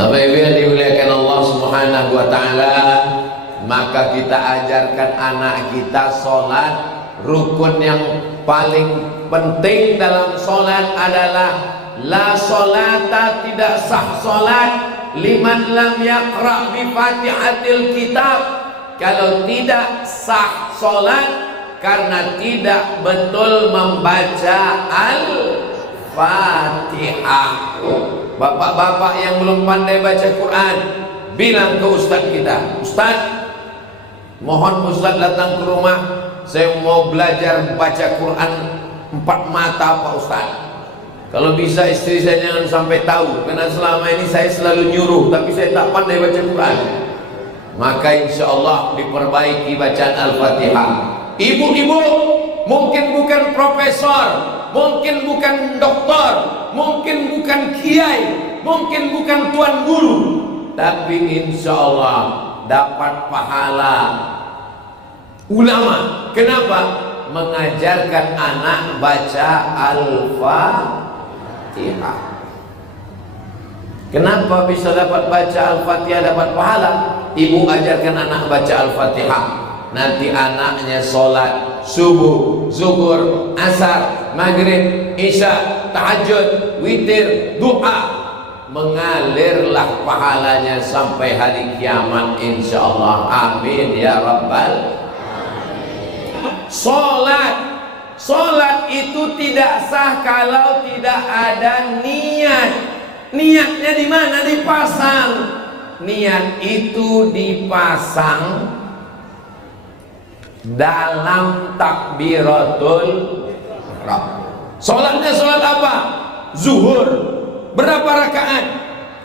Bapak Ibu yang dimuliakan Allah Subhanahu wa taala, maka kita ajarkan anak kita sholat. Rukun yang paling penting dalam sholat adalah la sholata, tidak sah sholat liman lam yaqra bi fatihatil kitab. Kalau tidak sah sholat karena tidak betul membaca al-fatihah. Bapak-bapak yang belum pandai baca Quran, bilang ke ustaz kita, Ustaz, mohon ustaz datang ke rumah, saya mau belajar baca Quran 4 mata Pak Ustaz. Kalau bisa istri saya jangan sampai tahu, karena selama ini saya selalu nyuruh tapi saya tak pandai baca Quran. Maka insya Allah diperbaiki bacaan Al-Fatihah. Ibu-ibu mungkin bukan profesor, mungkin bukan doktor, mungkin bukan kiai, mungkin bukan tuan guru, tapi insya Allah dapat pahala ulama. Kenapa? Mengajarkan anak baca Al-Fatihah. Kenapa bisa dapat baca Al-Fatihah dapat pahala? Ibu ajarkan anak baca Al-Fatihah, nanti anaknya sholat subuh, zuhur, asar, maghrib, isya, tahajud, witir, doa, mengalirlah pahalanya sampai hari kiamat insyaallah. Amin ya rabbal. Sholat itu tidak sah kalau tidak ada niat. Niatnya di mana? Dipasang. Niat itu dipasang dalam takbiratul ihram. Sholatnya sholat apa? Zuhur. Berapa rakaat?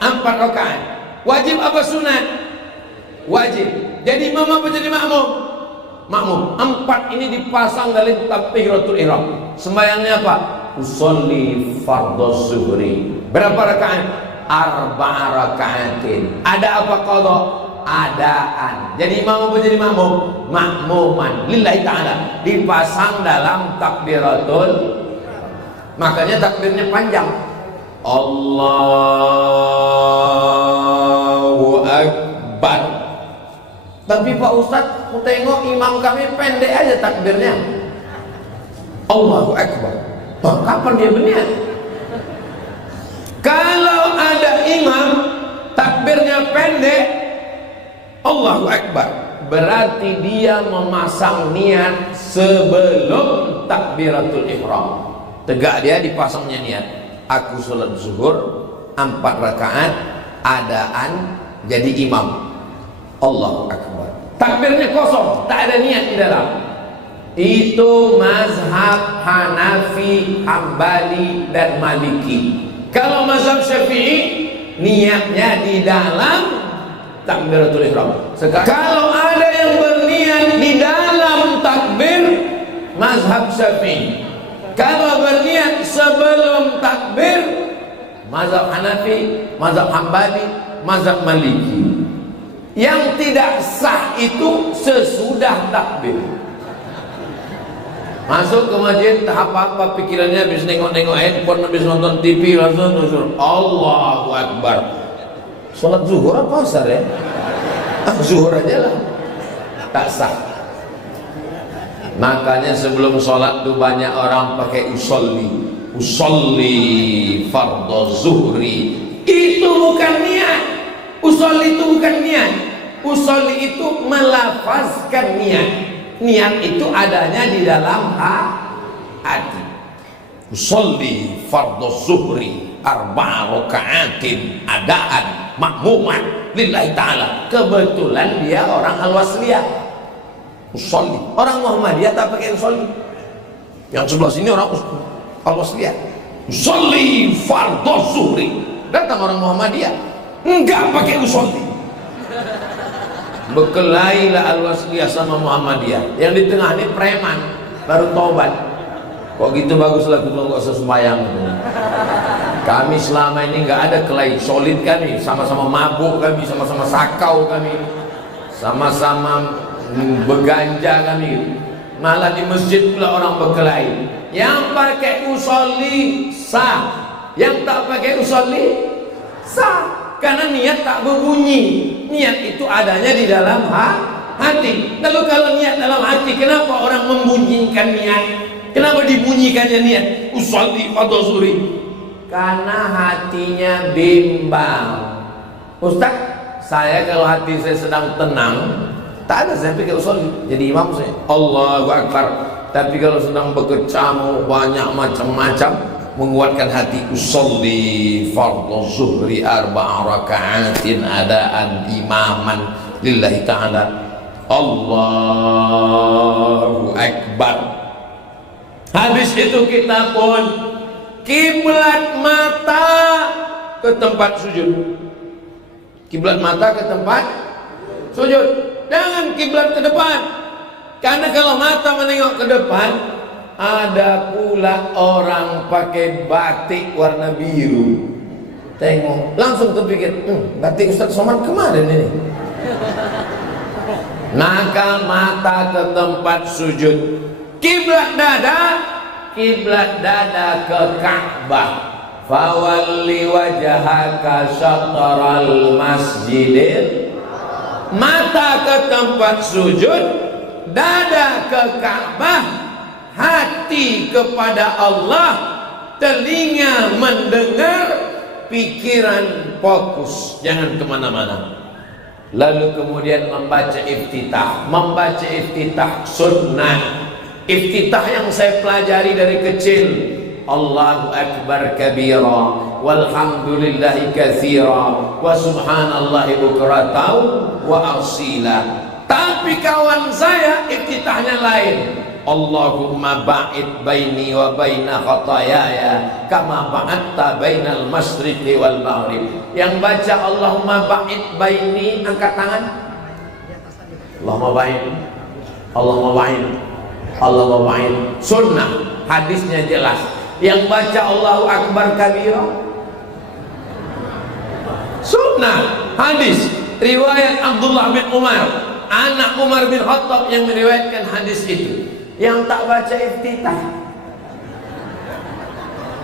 4 rakaat. Wajib apa sunat? Wajib. Jadi imam apa jadi makmum? Makmum. 4 ini dipasang dalam takbiratul ihram. Sembayangnya apa? Usolli fardhu zuhri. Berapa rakaat? 4 rakaatin. Ada apa qadha? Adaan. Jadi imam apa jadi makmum? Makmuman lillahi ta'ala. Dipasang dalam takbiratul. Makanya takbirnya panjang. Allahu Akbar. Tapi Pak Ustadz, aku tengok imam kami pendek aja takbirnya. Allahu Akbar. Kapan dia berniat? Kalau ada imam takbirnya pendek, Allahu Akbar, berarti dia memasang niat sebelum takbiratul ihram. Tegak dia dipasangnya niat. Aku sholat zuhur 4 rakaat, adaan jadi imam. Allahu Akbar. Takbirnya kosong, tak ada niat di dalam. Itu mazhab Hanafi, Hambali dan Maliki. Kalau mazhab Syafi'i, niatnya di dalam takbiratul ihram. Kalau ada yang berniat di dalam takbir, mazhab Syafi'i. Kalau berniat sebelum takbir, mazhab Hanafi, mazhab Hambali, mazhab Maliki. Yang tidak sah itu sesudah takbir. Masuk ke masjid, tak apa-apa pikirannya, habis nengok-nengok handphone, habis nonton TV, langsung Allahu Akbar. Sholat zuhur apa asar ya? Zuhur aja lah. Tak sah. Makanya sebelum sholat tuh banyak orang pakai usolli fardhu zuhri. Itu bukan niat. Usolli itu bukan niat. Usolli itu melafazkan niat. Niat itu adanya di dalam hati. Usolli fardhu zuhri 4 rakaatin adaan makmuman lillahi ta'ala. Kebetulan dia orang Al-Wasliyah. Usolli. Orang Muhammadiyah tak pakai usolli. Yang sebelah sini orang Al-Wasliyah. Usolli fardhu zuhri. Datang orang Muhammadiyah, enggak pakai usolli. Berkelailah Al-Wasliyah sama Muhammadiyah. Yang di tengah ini preman baru tobat. Kok gitu baguslah kita nggak usah sembahyang. Kami selama ini nggak ada kelahi, solid kami, sama-sama mabuk kami, sama-sama sakau kami, sama-sama beganja kami. Malah di masjid pula orang berkelahi. Yang pakai usolli sah, yang tak pakai usolli sah. Karena niat tak berbunyi. Niat itu adanya di dalam hati. Lalu kalau niat dalam hati, kenapa orang membunyikan niat? Kenapa dibunyikannya niat? Usolli fardhu zuhri. Karena hatinya bimbang. Ustaz, saya kalau hati saya sedang tenang, tak ada saya pikir usolli, jadi imam saya Allahu Akbar. Tapi kalau sedang berkecamuk banyak macam-macam, menguatkan hati, usolli fardhu zuhri 4 raka'atin adaan imaman lillahi ta'ala, Allahu Akbar. Habis itu kita pun kiblat mata ke tempat sujud. Kiblat mata ke tempat sujud. Jangan kiblat ke depan. Karena kalau mata menengok ke depan, ada pula orang pakai batik warna biru. Tengok, langsung terpikir, batik Ustaz Somad kemarin ini. Maka mata ke tempat sujud. Kiblat dada ke Ka'bah. Fawalli wajhaka syatral masjidil. Mata ke tempat sujud, dada ke Ka'bah, hati kepada Allah, telinga mendengar, pikiran fokus, jangan kemana-mana. Lalu kemudian membaca iftitah. Membaca iftitah sunnah. Iftitah yang saya pelajari dari kecil, Allahu Akbar kabira walhamdulillahi katsira wa subhanallahi bukratan wa asila. Tapi kawan saya iftitahnya lain. Allahumma ba'id baini wa baina khatayaya kama ba'adta bainal masyriqi wal maghrib. Yang baca Allahumma ba'id baini, angkat tangan. Allahumma ba'id, Allahumma ba'id, Allahumma ba'id. Sunnah, hadisnya jelas. Yang baca Allahu Akbar kabira, sunnah, hadis riwayat Abdullah bin Umar, anak Umar bin Khattab yang meriwayatkan hadis itu. Yang tak baca iftitah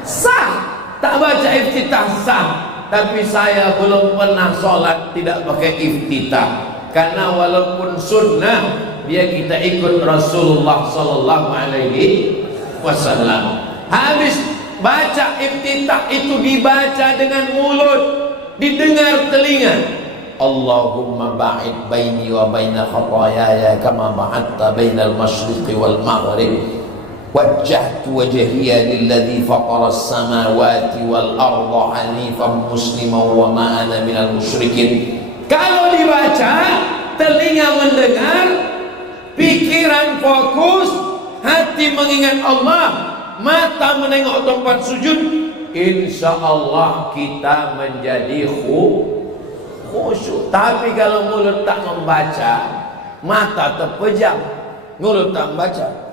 sah, tak baca iftitah sah. Tapi saya belum pernah sholat tidak pakai iftitah. Karena walaupun sunnah, dia kita ikut Rasulullah sallallahu alaihi wasallam. Habis baca iftitah itu dibaca dengan mulut, didengar telinga. Allahumma ba'id baini wa baina khatayaya kama ba'adta bainal masyriqi wal maghrib. Wajjahtu wajhiya lilladzi fatara as-samawati wal arda hanifan musliman wa ma ana minal musyrikin. Kalau dibaca, telinga mendengar, pikiran fokus, hati mengingat Allah, mata menengok tempat sujud, insya Allah kita menjadi khusyuk. Tapi kalau mulut tak membaca, mata terpejam, mulut tak membaca,